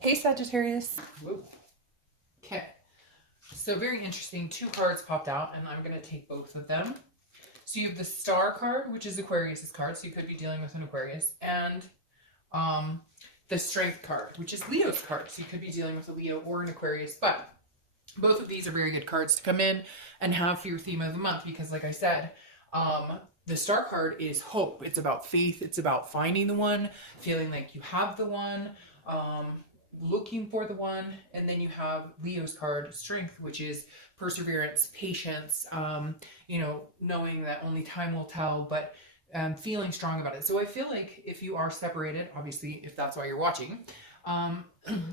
Hey Sagittarius. Whoa. Okay, so very interesting. Two cards popped out, and I'm going to take both of them. So you have the Star card, which is Aquarius's card, so you could be dealing with an Aquarius, and the Strength card, which is Leo's card, so you could be dealing with a Leo or an Aquarius. But both of these are very good cards to come in and have for your theme of the month, because like I said, the Star card is hope. It's about faith. It's about finding the one, feeling like you have the one, looking for the one. And then you have Leo's card, Strength, which is perseverance, patience, knowing that only time will tell, but feeling strong about it. So I feel like if you are separated, obviously, if that's why you're watching,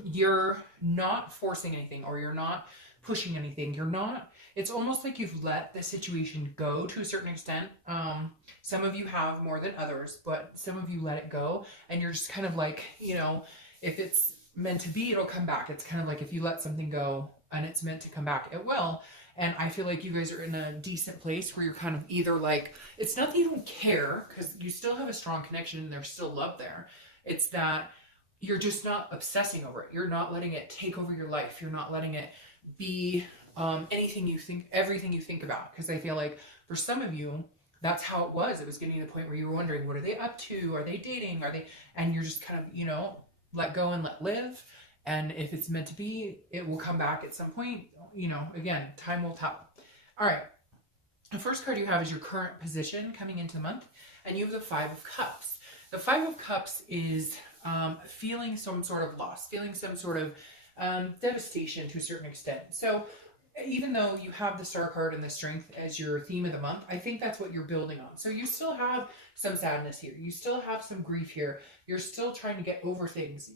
you're not forcing anything, or you're not pushing anything. It's almost like you've let the situation go to a certain extent. Some of you have more than others, but some of you let it go, and you're just kind of like, if it's meant to be, it'll come back. It's kind of like if you let something go and it's meant to come back, it will. And I feel like you guys are in a decent place where you're kind of either like, it's not that you don't care, because you still have a strong connection and there's still love there. It's that you're just not obsessing over it. You're not letting it take over your life. You're not letting it be everything you think about. Because I feel like for some of you, that's how it was. It was getting to the point where you were wondering, what are they up to? Are they dating? And you're just kind of, let go and let live. And if it's meant to be, it will come back at some point. Again, time will tell. All right. The first card you have is your current position coming into the month, and you have the Five of Cups. The Five of Cups is feeling some sort of loss, feeling some sort of devastation to a certain extent. So even though you have the Star card and the Strength as your theme of the month, I think that's what you're building on. So you still have some sadness here. You still have some grief here. You're still trying to get over things,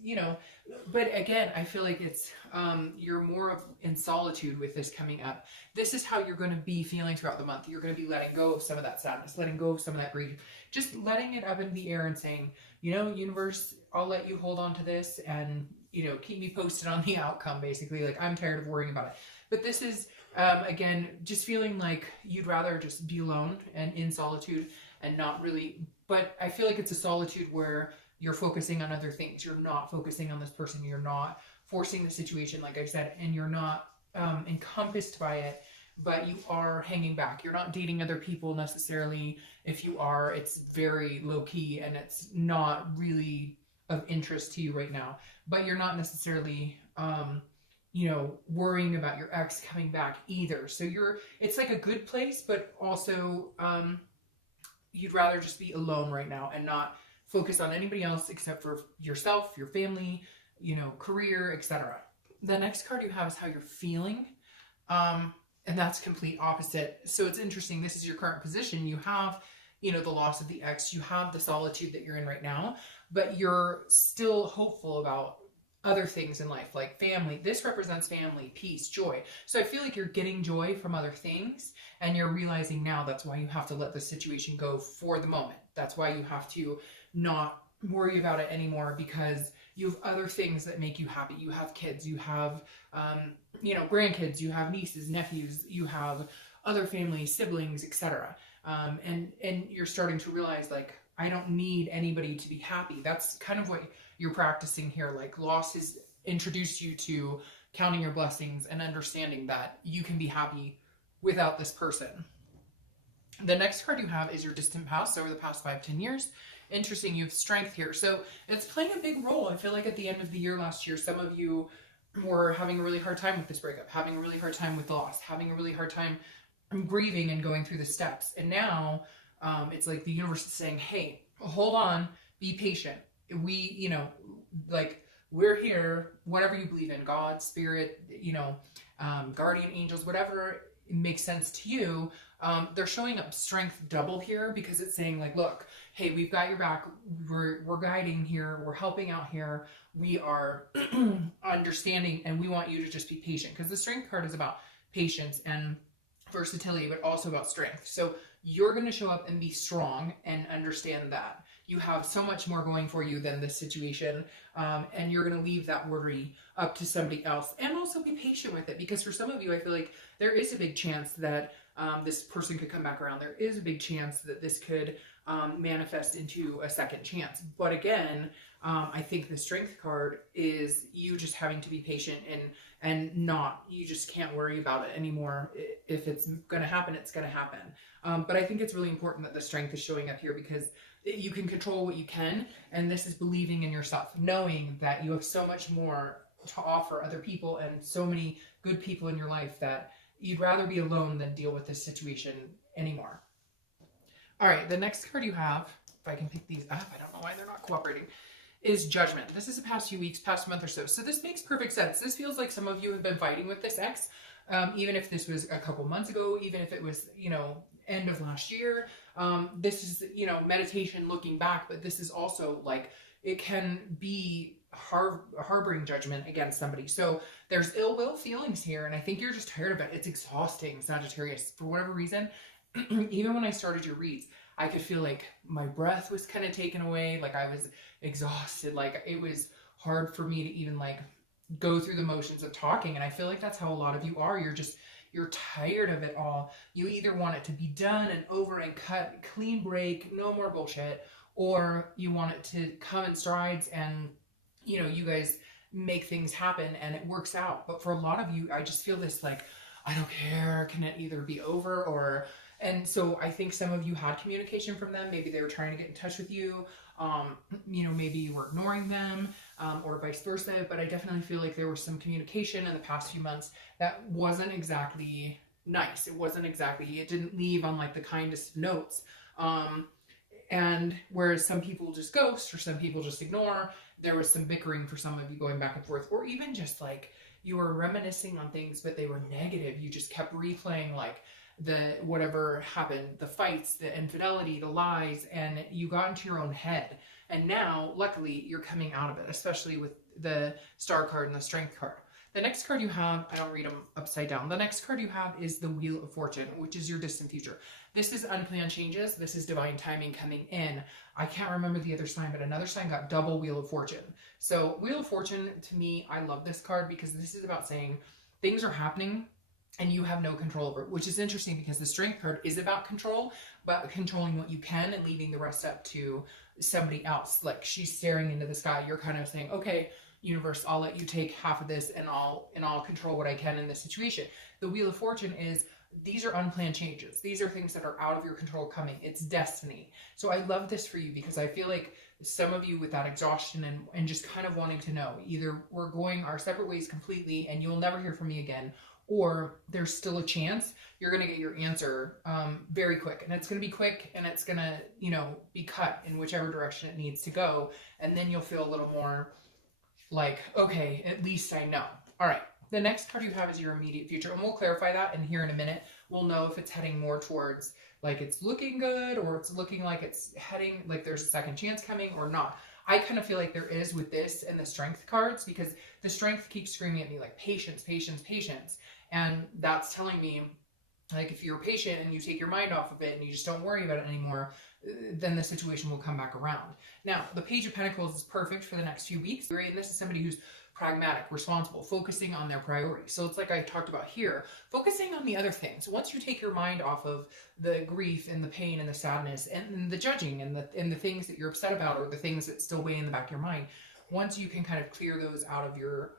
but again, I feel like it's, you're more in solitude with this coming up. This is how you're going to be feeling throughout the month. You're going to be letting go of some of that sadness, letting go of some of that grief, just letting it up in the air and saying, universe, I'll let you hold on to this, and, keep me posted on the outcome, basically. Like, I'm tired of worrying about it. But this is, again, just feeling like you'd rather just be alone and in solitude and not really, but I feel like it's a solitude where you're focusing on other things. You're not focusing on this person. You're not forcing the situation, like I said, and you're not encompassed by it, but you are hanging back. You're not dating other people necessarily. If you are, it's very low key and it's not really of interest to you right now, but you're not necessarily, worrying about your ex coming back either. So it's like a good place, but also, you'd rather just be alone right now and not focus on anybody else except for yourself, your family, career, etc. The next card you have is how you're feeling. And that's complete opposite. So it's interesting. This is your current position. You have, the loss of the ex. You have the solitude that you're in right now, but you're still hopeful about other things in life, like family. This represents family, peace, joy. So I feel like you're getting joy from other things, and you're realizing now that's why you have to let the situation go for the moment. That's why you have to not worry about it anymore, because you have other things that make you happy. You have kids, you have, grandkids, you have nieces, nephews, you have other family, siblings, etc. And you're starting to realize, like, I don't need anybody to be happy. That's kind of what you're practicing here. Like, loss has introduced you to counting your blessings and understanding that you can be happy without this person. The next card you have is your distant past, over the past 5-10 years. Interesting, you have Strength here. So it's playing a big role. I feel like at the end of the year last year, some of you were having a really hard time with this breakup, having a really hard time with loss, having a really hard time grieving and going through the steps. And now it's like the universe is saying, hey, hold on, be patient. We're here, whatever you believe in, God, spirit, guardian angels, whatever makes sense to you. They're showing up Strength double here, because it's saying, like, look, hey, we've got your back. We're guiding here. We're helping out here. We are understanding, and we want you to just be patient, because the Strength card is about patience and versatility, but also about strength. So you're going to show up and be strong and understand that you have so much more going for you than this situation. And you're going to leave that worry up to somebody else, and also be patient with it, because for some of you, I feel like there is a big chance that this person could come back around. There is a big chance that this could manifest into a second chance. But again, I think the Strength card is you just having to be patient and not, you just can't worry about it anymore. If it's going to happen, it's going to happen. But I think it's really important that the Strength is showing up here, because you can control what you can. And this is believing in yourself, knowing that you have so much more to offer other people and so many good people in your life that you'd rather be alone than deal with this situation anymore. All right, the next card you have, if I can pick these up, I don't know why they're not cooperating, is Judgment. This is the past few weeks, past month or so. So this makes perfect sense. This feels like some of you have been fighting with this ex, even if this was a couple months ago, even if it was, end of last year. This is, meditation looking back, but this is also like, it can be harboring judgment against somebody. So there's ill will feelings here, and I think you're just tired of it. It's exhausting, Sagittarius, for whatever reason. Even when I started your reads, I could feel like my breath was kind of taken away. Like I was exhausted. Like it was hard for me to even like go through the motions of talking. And I feel like that's how a lot of you are. You're tired of it all. You either want it to be done and over and cut, clean break, no more bullshit, or you want it to come in strides and, you guys make things happen and it works out. But for a lot of you, I just feel this like, I don't care. Can it either be over or... And so I think some of you had communication from them. Maybe they were trying to get in touch with you. Maybe you were ignoring them, or vice versa. But I definitely feel like there was some communication in the past few months that wasn't exactly nice. It didn't leave on like the kindest notes. And whereas some people just ghost or some people just ignore, there was some bickering for some of you going back and forth, or even just like you were reminiscing on things, but they were negative. You just kept replaying like the whatever happened, the fights, the infidelity, the lies, and you got into your own head. And now, luckily, you're coming out of it, especially with the Star card and the Strength card. The next card you have, I don't read them upside down. The next card you have is the Wheel of Fortune, which is your distant future. This is unplanned changes. This is divine timing coming in. I can't remember the other sign, but another sign got double Wheel of Fortune. So Wheel of Fortune, to me, I love this card because this is about saying things are happening and you have no control over it, which is interesting because the Strength card is about control, but controlling what you can and leaving the rest up to somebody else. Like she's staring into the sky. You're kind of saying, okay, universe, I'll let you take half of this and I'll control what I can in this situation. The Wheel of Fortune is, these are unplanned changes. These are things that are out of your control coming. It's destiny. So I love this for you because I feel like some of you with that exhaustion and just kind of wanting to know, either we're going our separate ways completely and you'll never hear from me again, or there's still a chance you're going to get your answer very quick. And it's going to be quick and it's going to, be cut in whichever direction it needs to go. And then you'll feel a little more like, okay, at least I know. All right. The next card you have is your immediate future. And we'll clarify that in here in a minute. We'll know if it's heading more towards like it's looking good or it's looking like it's heading like there's a second chance coming or not. I kind of feel like there is with this and the Strength cards because the Strength keeps screaming at me like patience, patience, patience. And that's telling me like if you're patient and you take your mind off of it and you just don't worry about it anymore, then the situation will come back around. Now, the Page of Pentacles is perfect for the next few weeks. And this is somebody who's pragmatic, responsible, focusing on their priorities. So it's like I talked about here, focusing on the other things. Once you take your mind off of the grief and the pain and the sadness and the judging and the things that you're upset about or the things that still weigh in the back of your mind, once you can kind of clear those out of your,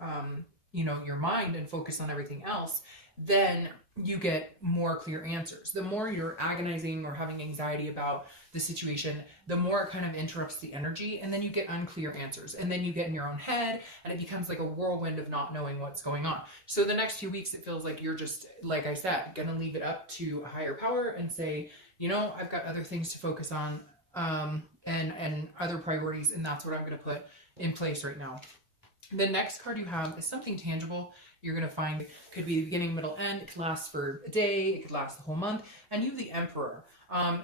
your mind and focus on everything else, then you get more clear answers. The more you're agonizing or having anxiety about the situation, the more it kind of interrupts the energy, and then you get unclear answers, and then you get in your own head, and it becomes like a whirlwind of not knowing what's going on. So the next few weeks, it feels like you're just, like I said, gonna leave it up to a higher power and say, I've got other things to focus on, and other priorities, and that's what I'm gonna put in place right now. The next card you have is something tangible. You're going to find it could be the beginning, middle, end. It could last for a day. It could last the whole month. And you have the Emperor.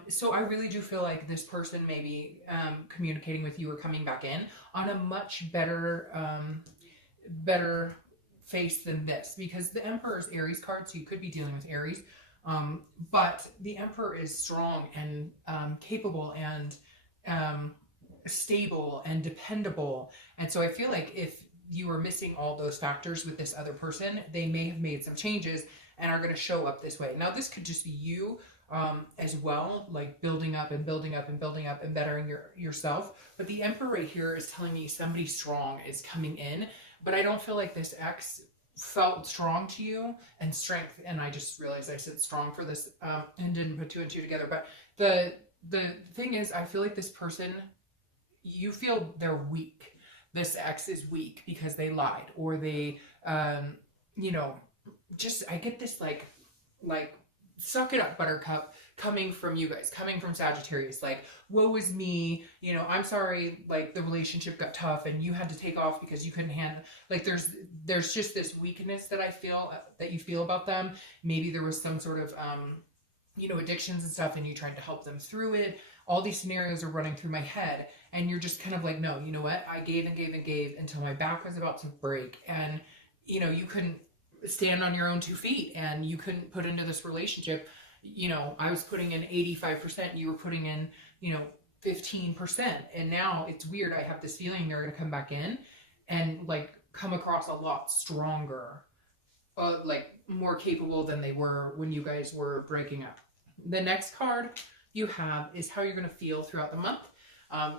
So I really do feel like this person may be communicating with you or coming back in on a much better face than this. Because the Emperor is Aries card, so you could be dealing with Aries. But the Emperor is strong and capable and stable and dependable. And so I feel like if you are missing all those factors with this other person. They may have made some changes and are going to show up this way. Now, this could just be you as well, like building up and building up and building up and bettering yourself. But the Emperor right here is telling me somebody strong is coming in, but I don't feel like this ex felt strong to you and strength. And I just realized I said strong for this and didn't put two and two together. But the thing is, I feel like this person, you feel they're weak. This ex is weak because they lied, or they, you know, just, I get this like suck it up, buttercup, coming from you guys, coming from Sagittarius, like, woe is me, you know, I'm sorry, like, the relationship got tough and you had to take off because you couldn't handle, like, there's just this weakness that I feel, that you feel about them. Maybe there was some sort of, you know, addictions and stuff, and you tried to help them through it. All these scenarios are running through my head, and you're just kind of like, no, you know what, I gave and gave and gave until my back was about to break, and, you know, you couldn't stand on your own 2 feet, and you couldn't put into this relationship, you know, I was putting in 85%, you were putting in, you know, 15%, and now it's weird, I have this feeling they're going to come back in and like come across a lot stronger, like more capable than they were when you guys were breaking up. The next card you have is how you're going to feel throughout the month.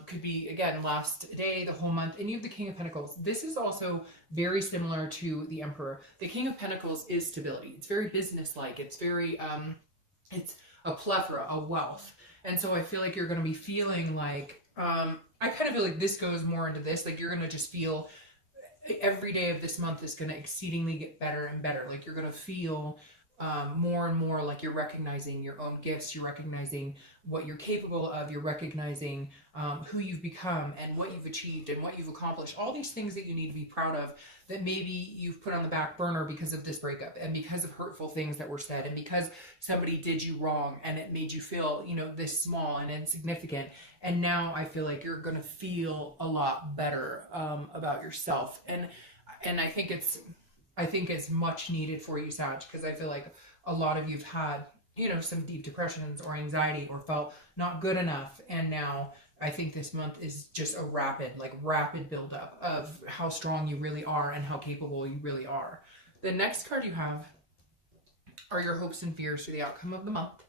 Could be, again, last day, the whole month, and you have the King of Pentacles. This is also very similar to the Emperor. The King of Pentacles is stability. It's very business-like. It's very, it's a plethora, a wealth. And so I feel like you're going to be feeling like, I kind of feel like this goes more into this, like you're going to just feel every day of this month is going to exceedingly get better and better. Like you're going to feel more and more like you're recognizing your own gifts, you're recognizing what you're capable of, you're recognizing who you've become and what you've achieved and what you've accomplished, all these things that you need to be proud of that maybe you've put on the back burner because of this breakup and because of hurtful things that were said and because somebody did you wrong and it made you feel, you know, this small and insignificant. And now I feel like you're going to feel a lot better about yourself. And I think it's much needed for you, Sag, because I feel like a lot of you've had, you know, some deep depressions or anxiety or felt not good enough. And now I think this month is just a rapid buildup of how strong you really are and how capable you really are. The next card you have are your hopes and fears for the outcome of the month.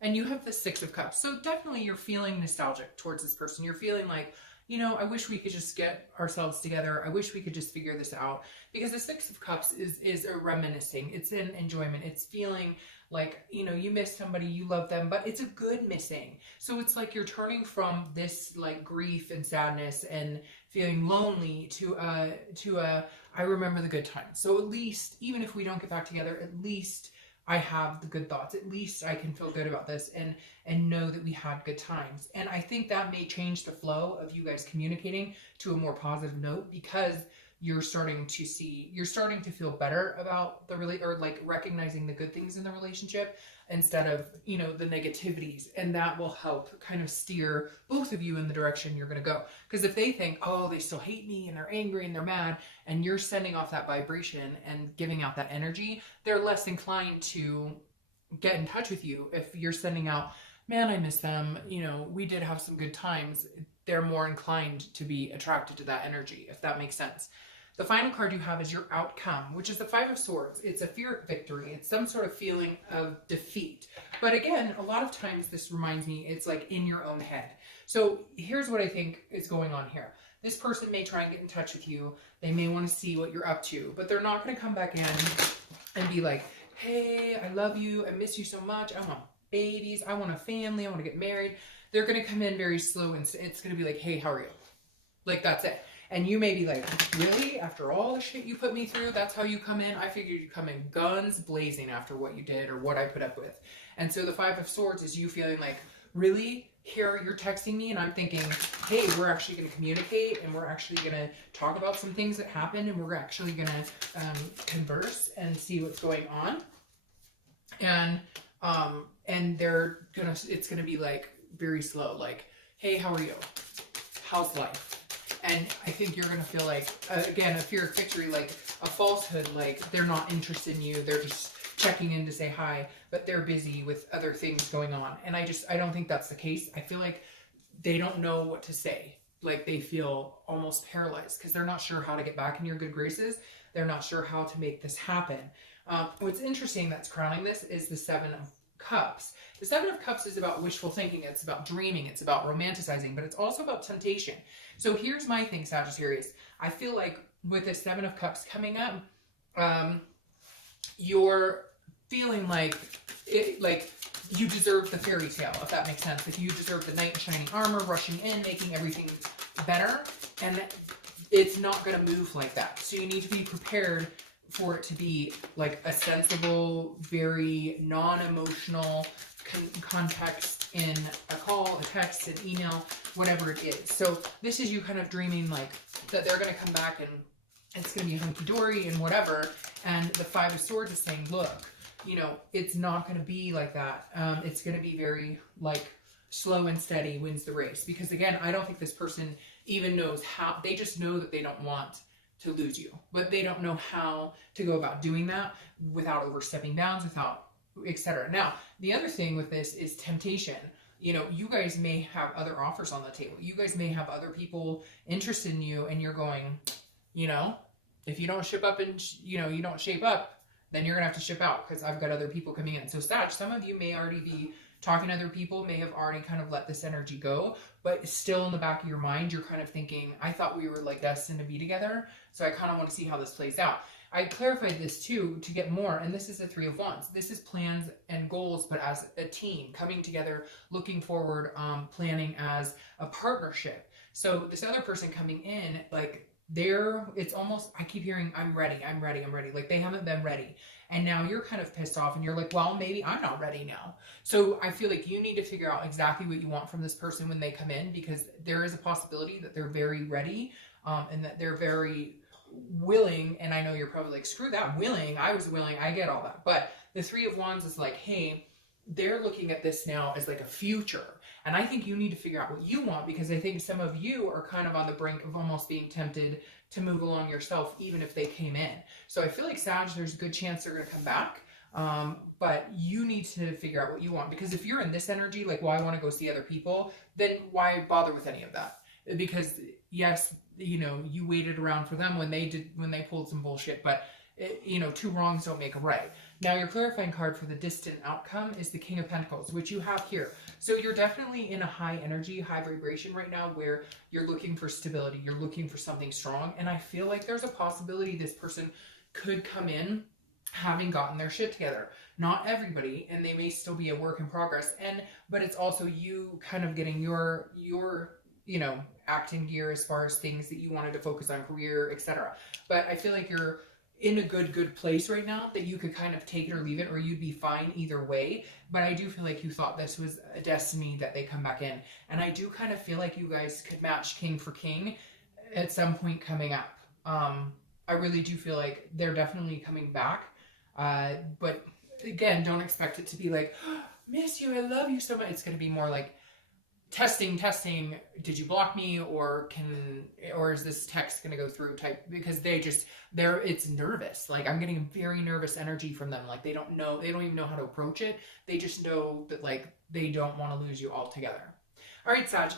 And you have the Six of Cups. So definitely you're feeling nostalgic towards this person. You're feeling like, you know, I wish we could just get ourselves together. I wish we could just figure this out. Because the Six of Cups is a reminiscing. It's an enjoyment. It's feeling like, you know, you miss somebody, you love them, but it's a good missing. So it's like you're turning from this like grief and sadness and feeling lonely to I remember the good times. So at least, even if we don't get back together, at least I have the good thoughts. At least I can feel good about this and know that we had good times. And I think that may change the flow of you guys communicating to a more positive note, because you're starting to feel better about recognizing the good things in the relationship instead of, you know, the negativities. And that will help kind of steer both of you in the direction you're going to go. Because if they think, oh, they still hate me and they're angry and they're mad, and you're sending off that vibration and giving out that energy, they're less inclined to get in touch with you. If you're sending out, man, I miss them, you know, we did have some good times, they're more inclined to be attracted to that energy, if that makes sense. The final card you have is your outcome, which is the Five of Swords. It's a fear of victory. It's some sort of feeling of defeat. But again, a lot of times this reminds me, it's like in your own head. So here's what I think is going on here. This person may try and get in touch with you. They may want to see what you're up to, but they're not going to come back in and be like, hey, I love you. I miss you so much. I want babies. I want a family. I want to get married. They're going to come in very slow, and it's going to be like, hey, how are you? Like, that's it. And you may be like, really? After all the shit you put me through, that's how you come in? I figured you'd come in guns blazing after what you did or what I put up with. And so the Five of Swords is you feeling like, really? Here you're texting me and I'm thinking, hey, we're actually going to communicate and we're actually going to talk about some things that happened and we're actually going to converse and see what's going on. And it's going to be like very slow, like, hey, how are you? How's life? And I think you're going to feel like, again, a fear of victory, like a falsehood, like they're not interested in you. They're just checking in to say hi, but they're busy with other things going on. And I don't think that's the case. I feel like they don't know what to say. like they feel almost paralyzed because they're not sure how to get back in your good graces. They're not sure how to make this happen. What's interesting that's crowning this is the Seven of Cups. The Seven of Cups is about wishful thinking. It's about dreaming. It's about romanticizing, but it's also about temptation. So here's my thing, Sagittarius. I feel like with the Seven of Cups coming up, you're feeling like you deserve the fairy tale, if that makes sense. If you deserve the knight in shining armor, rushing in, making everything better, and it's not going to move like that. So you need to be prepared for it to be like a sensible, very non-emotional context in a call, a text, an email, whatever it is. So this is you kind of dreaming like that they're going to come back and it's going to be hunky-dory and whatever. And the Five of Swords is saying, look, you know, it's not going to be like that. It's going to be very like slow and steady wins the race. Because again, I don't think this person even knows how. They just know that they don't want to lose you, but they don't know how to go about doing that without overstepping bounds, without etc. Now, the other thing with this is temptation. You know, you guys may have other offers on the table. You guys may have other people interested in you, and you're going, you know, if you don't ship up and you know you don't shape up, then you're gonna have to ship out because I've got other people coming in. So Sag, some of you may already be talking to other people, may have already kind of let this energy go, but still in the back of your mind, you're kind of thinking, I thought we were like destined to be together. So I kind of want to see how this plays out. I clarified this too to get more, and this is the Three of Wands. This is plans and goals, but as a team, coming together, looking forward, planning as a partnership. So this other person coming in, like it's almost, I keep hearing, I'm ready. Like they haven't been ready. And now you're kind of pissed off and you're like, well, maybe I'm not ready now. So I feel like you need to figure out exactly what you want from this person when they come in, because there is a possibility that they're very ready and that they're very willing. And I know you're probably like, screw that, willing. I was willing. I get all that. But the Three of Wands is like, hey, they're looking at this now as like a future. And I think you need to figure out what you want, because I think some of you are kind of on the brink of almost being tempted to move along yourself, even if they came in. So I feel like Sag, there's a good chance they're going to come back. But you need to figure out what you want, because if you're in this energy, like, well, I want to go see other people, then why bother with any of that? Because yes, you know, you waited around for them when they pulled some bullshit, but you know, two wrongs don't make a right. Now, your clarifying card for the distant outcome is the King of Pentacles, which you have here. So you're definitely in a high energy, high vibration right now where you're looking for stability. You're looking for something strong. And I feel like there's a possibility this person could come in having gotten their shit together. Not everybody, and they may still be a work in progress. But it's also you kind of getting your you know, acting gear as far as things that you wanted to focus on, career, etc. But I feel like you're in a good place right now that you could kind of take it or leave it, or you'd be fine either way. But I do feel like you thought this was a destiny that they come back in. And I do kind of feel like you guys could match king for king at some point coming up. I really do feel like they're definitely coming back. But again, don't expect it to be like, oh, miss you, I love you so much. It's going to be more like testing, did you block me, or is this text gonna go through type, because it's nervous. Like, I'm getting very nervous energy from them. Like, they don't even know how to approach it. They just know that, like, they don't want to lose you altogether. All right, Sag,